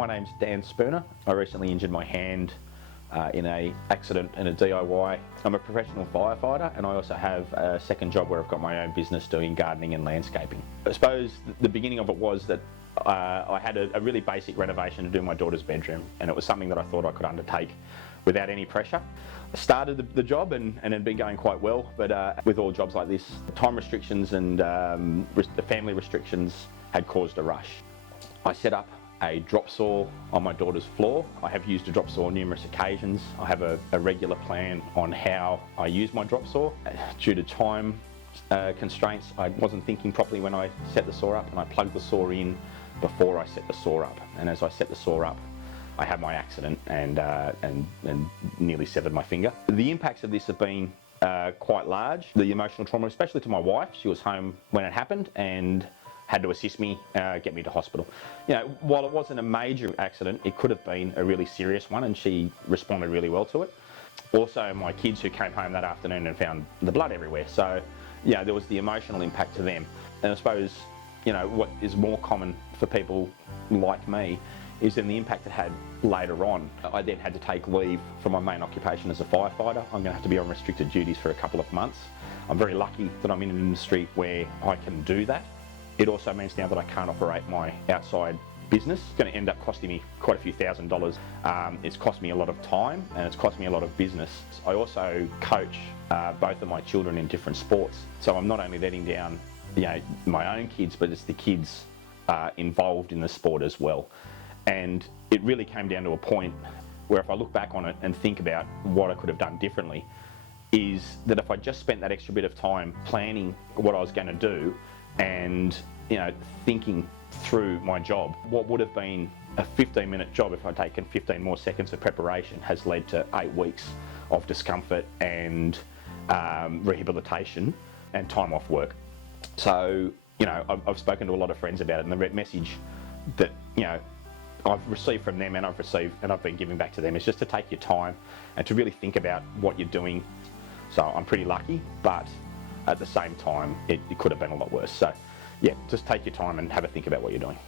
my name's Dan Spooner. I recently injured my hand in an accident in a DIY. I'm a professional firefighter, and I also have a second job where I've got my own business doing gardening and landscaping. I suppose the beginning of it was that I had a really basic renovation to do my daughter's bedroom, and it was something that I thought I could undertake without any pressure. I started the job and it had been going quite well, but with all jobs like this, time restrictions and the family restrictions had caused a rush. I set up a drop saw on my daughter's floor. I have used a drop saw on numerous occasions. I have a regular plan on how I use my drop saw. Due to time constraints, I wasn't thinking properly when I set the saw up, and I plugged the saw in before I set the saw up. And as I set the saw up, I had my accident and nearly severed my finger. The impacts of this have been quite large. The emotional trauma, especially to my wife. She was home when it happened and had to assist me, get me to hospital. You know, while it wasn't a major accident, it could have been a really serious one, and she responded really well to it. Also, my kids who came home that afternoon and found the blood everywhere. So, you know, there was the emotional impact to them. And I suppose, you know, what is more common for people like me is then the impact it had later on. I then had to take leave from my main occupation as a firefighter. I'm going to have to be on restricted duties for a couple of months. I'm very lucky that I'm in an industry where I can do that. It also means now that I can't operate my outside business. It's going to end up costing me quite a few $1,000s. It's cost me a lot of time, and it's cost me a lot of business. I also coach both of my children in different sports. So I'm not only letting down, you know, my own kids, but it's the kids involved in the sport as well. And it really came down to a point where if I look back on it and think about what I could have done differently, is that if I just spent that extra bit of time planning what I was going to do and, you know, thinking through my job, what would have been a 15-minute job if I'd taken 15 more seconds of preparation has led to 8 weeks of discomfort and rehabilitation and time off work. So, you know, I've spoken to a lot of friends about it, and the message that, you know, I've received from them and I've been giving back to them is just to take your time and to really think about what you're doing. So I'm pretty lucky, but at the same time, it could have been a lot worse. So yeah, just take your time and have a think about what you're doing.